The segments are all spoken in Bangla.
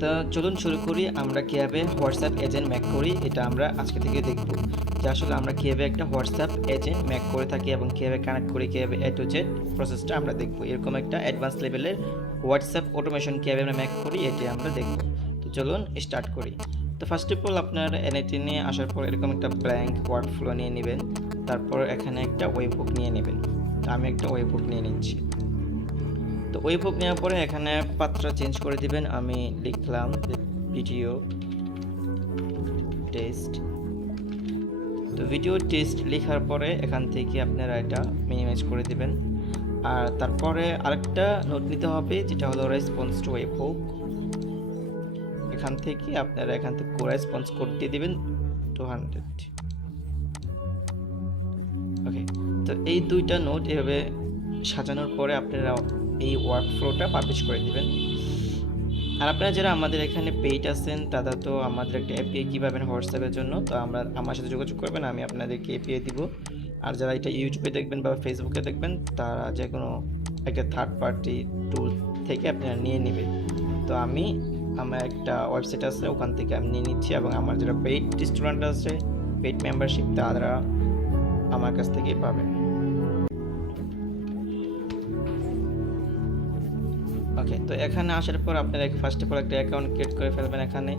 তো চলুন শুরু করি আমরা কীভাবে হোয়াটসঅ্যাপ এজেন্ট ম্যাক করি। এটা আমরা আজকে থেকে দেখব যে আসলে আমরা কীভাবে একটা হোয়াটসঅ্যাপ এজেন্ট ম্যাক করে থাকি এবং কীভাবে কানেক্ট করি, কীভাবে A to Z প্রসেসটা আমরা দেখব। এরকম একটা অ্যাডভান্স লেভেলের হোয়াটসঅ্যাপ অটোমেশন কীভাবে আমরা ম্যাক করি এটি আমরা দেখব। তো চলুন স্টার্ট করি। তো ফার্স্ট অফ অল আপনার এনআইটি নিয়ে আসার পর এরকম একটা ব্ল্যাঙ্ক ওয়ার্কফ্লো নিয়ে নেবেন। তারপর এখানে একটা ওয়েবহুক নিয়ে নেবেন। তো আমি একটা ওয়েবহুক নিয়ে নিচ্ছি। তো ওয়েবহুক নেওয়ার পরে এখানে পাত্রা চেঞ্জ করে দিবেন। আমি লিখলাম ভিডিও টেস্ট। তো ভিডিও টেস্ট লেখার পরে এখান থেকে আপনারা এটা মিনিমাইজ করে দিবেন। আর তারপরে আরেকটা নোট নিতে হবে যেটা হলো রেসপন্স টু ওয়েবহুক। এখান থেকে আপনারা এখান থেকে রেসপন্স কোড দিয়ে দিবেন 200। ওকে, তো এই দুইটা নোট এভাবে সাজানোর পরে আপনারা এই ওয়ার্কফ্লোটা পাবলিশ করে দিবেন। আর আপনারা যারা আমাদের এখানে পেইড আছেন তারা তো আমাদের একটা এপিআই কী পাবেন হোয়াটসঅ্যাপের জন্য, তো আমার সাথে যোগাযোগ করবেন, আমি আপনাদেরকে এপিআই দিব। আর যারা এটা ইউটিউবে দেখবেন বা ফেসবুকে দেখবেন তারা যে কোনো একটা থার্ড পার্টি টুল থেকে আপনারা নিয়ে নেবেন। তো আমার একটা ওয়েবসাইট আছে ওখান থেকে আমি নিয়ে নিচ্ছি, এবং আমার যারা পেইড স্টুডেন্ট আছে পেইড মেম্বারশিপ তারা আমার কাছ থেকেই পাবেন। ওকে, তো এখানে আসার পর আপনারা ফার্স্ট অফ অল একটা অ্যাকাউন্ট ক্রিয়েট করে ফেলবেন। এখানে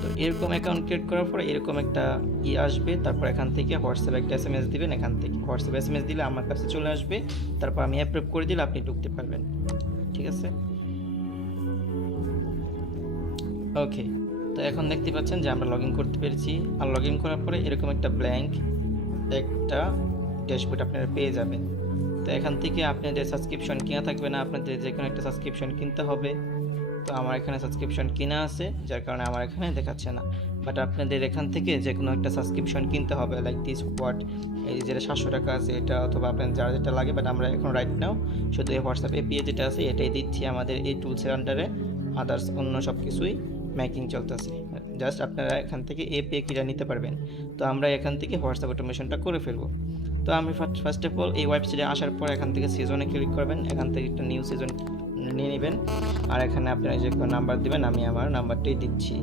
তো এরকম অ্যাকাউন্ট ক্রিয়েট করার পর এরকম একটা আসবে। তারপর এখান থেকে হোয়াটসঅ্যাপে একটা এসএমএস দিবেন। এখান থেকে হোয়াটসঅ্যাপে এসএমএস দিলে আমার কাছে চলে আসবে। তারপর আমি অ্যাপ্রুভ করে দিলে আপনি ঢুকতে পারবেন। ঠিক আছে, ওকে। তো এখন দেখতে পাচ্ছেন যে আমরা লগ ইন করতে পেরেছি। আর লগ ইন করার পরে এরকম একটা ব্ল্যাঙ্ক একটা ড্যাশবোর্ড আপনারা পেয়ে যাবেন। তো এখান থেকে আপনাদের সাবস্ক্রিপশন কেনা থাকবে না, আপনাদের যে কোনো একটা সাবস্ক্রিপশন কিনতে হবে। তো আমার এখানে সাবস্ক্রিপশন কেনা আছে যার কারণে আমার এখানে দেখাচ্ছে না, বাট আপনাদের এখান থেকে যে কোনো একটা সাবস্ক্রিপশন কিনতে হবে। লাইক দিস হোয়াট, এই যেটা 700 টাকা আছে এটা, অথবা আপনার যারা যেটা লাগে। বাট আমরা এখন রাইট নাও শুধু এই হোয়াটসঅ্যাপ এপিআই যেটা আছে এটাই দিচ্ছি আমাদের এই টুলসের আন্ডারে। আদার্স অন্য সব কিছুই মেকিং চলতেছে। জাস্ট আপনারা এখান থেকে এপিআই কিটা নিতে পারবেন। তো আমরা এখান থেকে হোয়াটসঅ্যাপ অটোমেশনটা করে ফেলবো। তো আমি ফার্স্ট অফ অল এই ওয়েবসাইটে আসার পর এখান থেকে সিজনে ক্লিক করবেন। এখান থেকে একটা নিউ সিজন নিয়ে নেবেন। আর এখানে আপনারা যে কোনো নাম্বার দেবেন, আমি আমার নাম্বারটাই দিচ্ছি।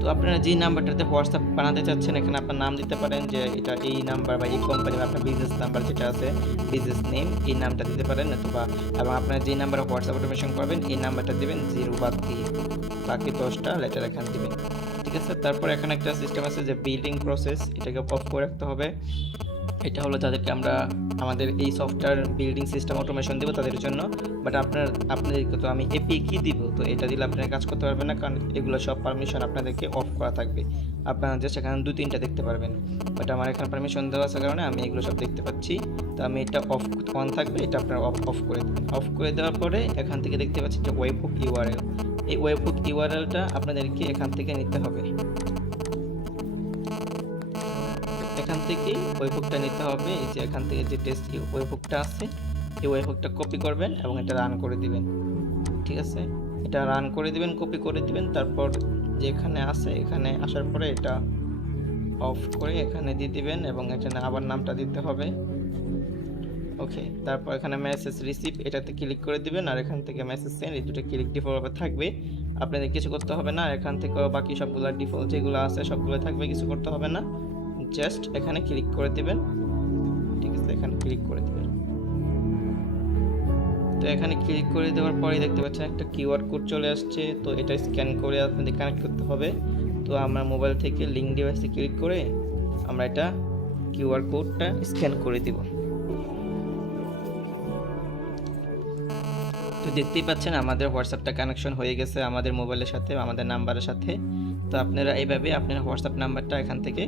তো আপনারা যে নাম্বারটাতে হোয়াটসঅ্যাপ বানাতে চাচ্ছেন এখানে আপনার নাম দিতে পারেন, যে এটা এই নাম্বার বা এই কোম্পানি বা আপনার বিজনেস নাম্বার যেটা আছে বিজনেস নেম এই নামটা দিতে পারেন, অথবা এবং আপনারা যে নাম্বারে হোয়াটসঅ্যাপ অটোমেশন করবেন এই নাম্বারটা দেবেন 0 বাদ দিয়ে, বাকি 10টা লেটার এখানে দিবেন। ঠিক আছে, তারপর এখানে একটা সিস্টেম আছে যে বিল্ডিং প্রসেস, এটাকে অফ করে রাখতে হবে। এটা হলো যাদেরকে আমরা আমাদের এই সফটওয়্যার বিল্ডিং সিস্টেম অটোমেশন দেবো তাদের জন্য। বাট আপনাদেরকে তো আমি এপিআই কি দিব, তো এটা দিলে আপনারা কাজ করতে পারবেন না, কারণ এগুলো সব পারমিশন আপনাদেরকে অফ করা থাকবে। আপনারা জাস্ট এখানে 2-3টা দেখতে পারবেন, বাট আমার এখানে পারমিশন দেওয়া আছে কারণে আমি এগুলো সব দেখতে পাচ্ছি। তো আমি এটা অন থাকবে, এটা আপনারা অফ করে দেবেন। অফ করে দেওয়ার পরে এখান থেকে দেখতে পাচ্ছি যে ওয়েবহুক ইউআরএল, এই ওয়েবহুক ইউআরএলটা আপনাদেরকে এখান থেকে নিতে হবে। এখান থেকে ওয়েবহুকটা নিতে হবে। এই যে এখান থেকে যে টেস্ট ওয়েবহুকটা আছে এই ওয়েবহুকটা কপি করবেন এবং এটা রান করে দিবেন। ঠিক আছে, এটা রান করে দিবেন, কপি করে দিবেন। তারপর যে এখানে আছে এখানে আসার পরে এটা অফ করে এখানে দিয়ে দিবেন এবং এখানে আবার নামটা দিতে হবে। ওকে, তারপর এখানে মেসেজ রিসিভ এটাতে ক্লিক করে দিবেন, আর এখান থেকে মেসেজ সেন্ড এই দুটো ক্লিক ডিফল্টভাবে থাকবে, আপনাদের কিছু করতে হবে না। এখান থেকে বাকি সবগুলো ডিফল্ট যেগুলো আছে সবগুলো থাকবে, কিছু করতে হবে না, জাস্ট এখানে ক্লিক করে দিবেন। ঠিক আছে, এখানে ক্লিক করে দিবেন। তো এখানে ক্লিক করে দেওয়ার পরে দেখতে পাচ্ছেন একটা কিউআর কোড চলে আসছে। তো এটা স্ক্যান করে আপনাদের কানেক্ট করতে হবে। তো আমরা মোবাইল থেকে লিঙ্ক ডিভাইসে ক্লিক করে আমরা এটা কিউআর কোডটা স্ক্যান করে দিব। তো দেখতেই পাচ্ছেন আমাদের হোয়াটসঅ্যাপটা কানেকশন হয়ে গেছে আমাদের মোবাইলের সাথে, আমাদের নাম্বারের সাথে। তো আপনারা এইভাবে আপনার হোয়াটসঅ্যাপ নাম্বারটা এখান থেকে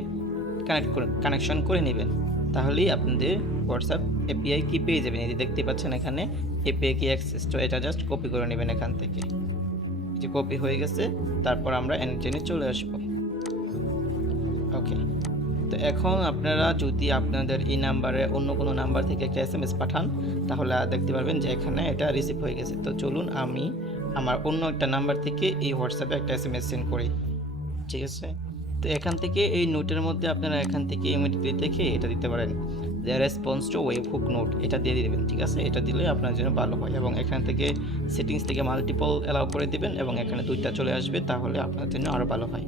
কানেকশন করে নেবেন, তাহলেই আপনাদের হোয়াটসঅ্যাপ এপিআই কি পেয়ে যাবেন। এই যে দেখতে পাচ্ছেন এখানে এপিআই কি অ্যাক্সেস, তো এটা জাস্ট কপি করে নেবেন এখান থেকে। যে কপি হয়ে গেছে, তারপর আমরা এনটেনে চলে আসব। ওকে, তো এখন আপনারা যদি আপনাদের এই নাম্বারে অন্য কোনো নাম্বার থেকে একটা এসএমএস পাঠান তাহলে দেখতে পারবেন যে এখানে এটা রিসিভ হয়ে গেছে। তো চলুন আমি আমার অন্য একটা নাম্বার থেকে এই হোয়াটসঅ্যাপে একটা এসএমএস সেন্ড করি। ঠিক আছে, তো এখান থেকে এই নোটের মধ্যে আপনারা এখান থেকে ইমিডিয়েটলি দেখে এটা দিতে পারেন যে রেসপন্স টু ওয়েবহুক নোট, এটা দিয়ে দিবেন। ঠিক আছে, এটা দিলে আপনার জন্য ভালো হয়। এবং এখান থেকে সেটিংস থেকে মাল্টিপল অ্যালাউ করে দিবেন এবং এখানে 2টা চলে আসবে, তাহলে আপনার জন্য আরও ভালো হয়।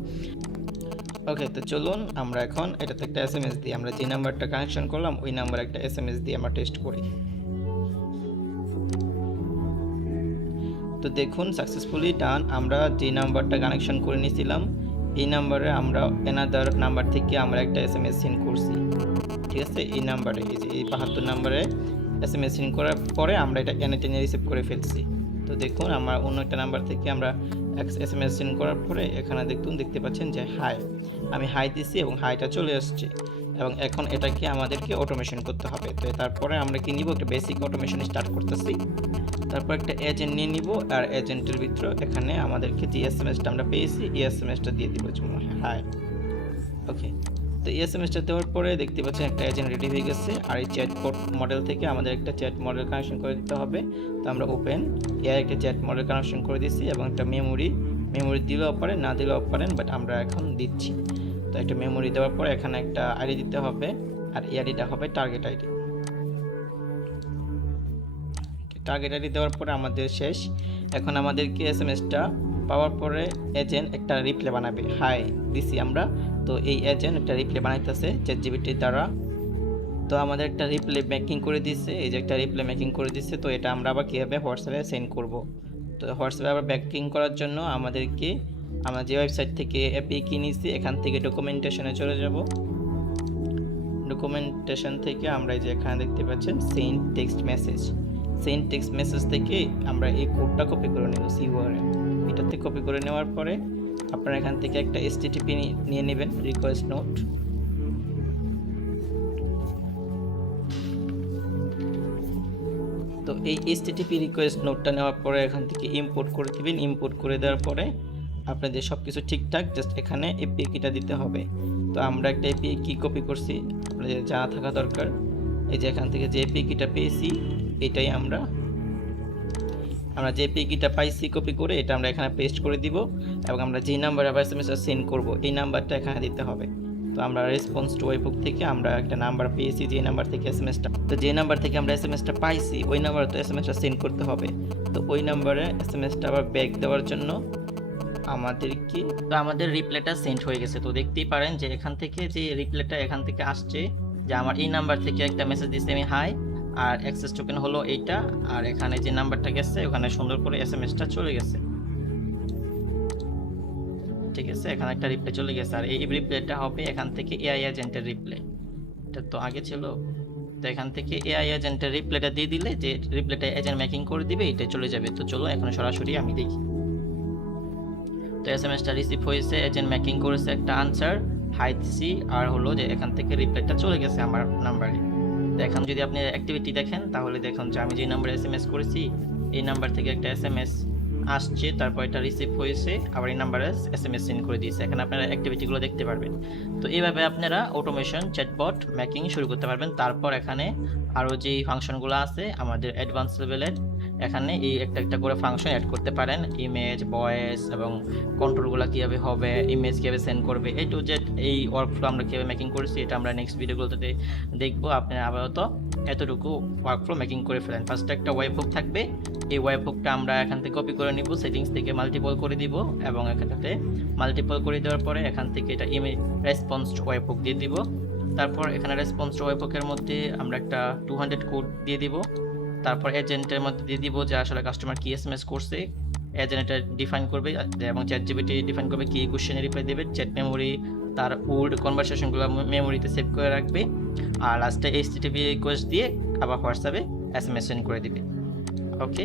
ওকে, তো চলুন আমরা এখন এটাতে একটা SMS দিই। আমরা যে নাম্বারটা কানেকশন করলাম ওই নাম্বারে একটা SMS দিয়ে আমরা টেস্ট করি। তো দেখুন সাকসেসফুলি ডান। আমরা যে নাম্বারটা কানেকশন করে নিয়েছিলাম এই নাম্বারে আমরা অ্যানাদার নাম্বার থেকে আমরা একটা SMS সেন্ড করছি। ঠিক আছে, এই নাম্বারে, এই যে এই 72 নাম্বারে SMS সেন্ড করার পরে আমরা এটা টেনে রিসিভ করে ফেলছি। তো দেখুন আমরা অন্য একটা নাম্বার থেকে আমরা SMS সেন্ড করার পরে এখানে দেখতে পাচ্ছেন যে হাই, আমি হাই দিছি এবং হাইটা চলে আসছে। এবং এখন এটাকে আমাদেরকে অটোমেশন করতে হবে। তো তারপরে আমরা কি নিব, একটা বেসিক অটোমেশন স্টার্ট করতেছি। তারপর একটা এজেন্ট নিয়ে নিব, আর এজেন্টের ভিতরে এখানে আমাদেরকে যে এসএমএসটা আমরা পেয়েছি এই এসএমএসটা দিয়ে দিব হাই। ওকে, তো এই এসএমএসটা দেওয়ার পরে দেখতে পাচ্ছেন একটা এজেন্ট রেডি হয়ে গেছে। আর এই চ্যাটবট মডেল থেকে আমাদের একটা চ্যাট মডেল কানেকশন করে দিতে হবে। তো আমরা ওপেন এর একটা চ্যাট মডেল কানেকশন করে দিয়েছি এবং একটা মেমোরি দিলেও পারেন, না দিলেও পারেন, বাট আমরা এখন দিচ্ছি। তো একটা মেমোরি দেওয়ার পরে এখানে একটা আইডি দিতে হবে, আর এই আইডিটা হবে টার্গেট আইডি। টার্গেট আইডি দেওয়ার পরে আমাদের শেষ। এখন আমাদেরকে এসএমএসটা পাওয়ার পরে এজেন্ট একটা রিপ্লে বানাবে, হাই দিছি আমরা। তো এই এজেন্ট একটা রিপ্লে বানাইতেছে চ্যাটজিপিটির দ্বারা। তো আমাদের একটা রিপ্লে মেকিং করে দিচ্ছে, এই যে একটা রিপ্লে মেকিং করে দিচ্ছে। তো এটা আমরা আবার কীভাবে হোয়াটসঅ্যাপে সেন্ড করব। তো হোয়াটসঅ্যাপে আবার মেকিং করার জন্য আমাদেরকে আমরা যে ওয়েবসাইট থেকে অ্যাপি কিনেছি এখান থেকে ডকুমেন্টেশনে চলে যাব। ডকুমেন্টেশন থেকে আমরা এই যে এখানে দেখতে পাচ্ছেন সেন্ড টেক্সট মেসেজ থেকে আমরা এই কোডটা কপি করে নেব। সিউআরএল এটাতে কপি করে নেওয়ার পরে আপনারা এখান থেকে একটা HTTP নিয়ে নেবেন, রিকোয়েস্ট নোট। তো এই HTTP রিকোয়েস্ট নোটটা নেওয়ার পরে এখান থেকে ইম্পোর্ট করে দিবেন। ইম্পোর্ট করে দেওয়ার পরে আপনাদের সব কিছু ঠিকঠাক, জাস্ট এখানে API কিটা দিতে হবে। তো আমরা একটা API কি কপি করছি আপনাদের জানা থাকা দরকার। এই যে এখান থেকে যে API কিটা পেয়েছি এটাই আমরা যে API কিটা পাইছি কপি করে এটা আমরা এখানে পেস্ট করে দিব। এবং আমরা যে নাম্বারে আবার এসএমএসটা সেন্ড করব এই নাম্বারটা এখানে দিতে হবে। তো আমরা রেসপন্স টু ওয়েবহুক থেকে আমরা একটা নাম্বার পেয়েছি, যে নাম্বার থেকে এসএমএসটা, তো যে নাম্বার থেকে আমরা এসএমএসটা পাইছি ওই নাম্বারে তো এসএমএসটা সেন্ড করতে হবে। তো ওই নাম্বারে এসএমএসটা আবার ব্যাক দেওয়ার জন্য আমাদের রিপ্লাইটা সেন্ড হয়ে গেছে। তো দেখতেই পারেন যে এখান থেকে যে রিপ্লাইটা এখান থেকে আসছে যে আমার এই নাম্বার থেকে একটা মেসেজ দিচ্ছে আমি হাই, আর অ্যাক্সেস টোকেন হলো এইটা, আর এখানে যে নাম্বারটা গেছে ওখানে সুন্দর করে এসএমএসটা চলে গেছে। ঠিক আছে, এখানে একটা রিপ্লাই চলে গেছে। আর এই রিপ্লাইটা হবে এখান থেকে এআই এজেন্টের রিপ্লাই, এটা তো আগে ছিল। তো এখান থেকে এআই এজেন্টের রিপ্লাইটা দিয়ে দিলে যে রিপ্লাইটা এজেন্ট মেকিং করে দিবে এটা চলে যাবে। তো চলো এখন সরাসরি আমি দেখি। তো এসএমএসটা রিসিভ হয়েছে, এজেন্ট মেকিং করেছে একটা আনসার হাই দিছি, আর হলো যে এখান থেকে রিপ্লাইটা চলে গেছে আমার নাম্বারে। তো এখন যদি আপনি অ্যাক্টিভিটি দেখেন তাহলে দেখুন যে আমি যে নাম্বারে এসএমএস করেছি এই নাম্বার থেকে একটা এসএমএস আসছে, তারপর এটা রিসিভ হয়েছে, আবার এই নাম্বারে এসএমএস সেন্ড করে দিয়েছে। এখানে আপনারা অ্যাক্টিভিটিগুলো দেখতে পারবেন। তো এইভাবে আপনারা অটোমেশন চ্যাটবট মেকিং শুরু করতে পারবেন। তারপর এখানে আরও যেই ফাংশনগুলো আছে আমাদের অ্যাডভান্স লেভেলের, এখানে এই একটা করে ফাংশন অ্যাড করতে পারেন, ইমেজ, ভয়েস এবং কন্ট্রোলগুলো কীভাবে হবে, ইমেজ কীভাবে সেন্ড করবে, এই টু জেড এই ওয়ার্কফ্লো আমরা কীভাবে মেকিং করেছি এটা আমরা নেক্সট ভিডিওগুলোতে দেখবো। আপনারা আপাতত এতটুকু ওয়ার্কফ্লো মেকিং করে ফেলেন। ফার্স্টে একটা ওয়েবহুক থাকবে, এই ওয়েবহুকটা আমরা এখান থেকে কপি করে নিব, সেটিংস থেকে মাল্টিপল করে দিব এবং এখানটাতে মাল্টিপল করে দেওয়ার পরে এখান থেকে এটা ইমেজ রেসপন্স ওয়েবহুক দিয়ে দিব। তারপর এখানে রেসপন্স ওয়েবহুকের মধ্যে আমরা একটা 200 কোড দিয়ে দিব। তারপর এজেন্টের মধ্যে দিয়ে দিব যে আসলে কাস্টমার কি এসএমএস করছে, এজেন্ট এটা ডিফাইন করবে এবং চ্যাটজিপিটি ডিফাইন করবে কি কোশ্চেনে রিপ্লাই দেবে। চ্যাট মেমোরি তার ওল্ড কনভারসেশনগুলো মেমোরিতে সেভ করে রাখবে, আর লাস্টে HTTP রিকোয়েস্ট দিয়ে আবার হোয়াটসঅ্যাপে এসএমএস সেন্ড করে দিবে। ওকে।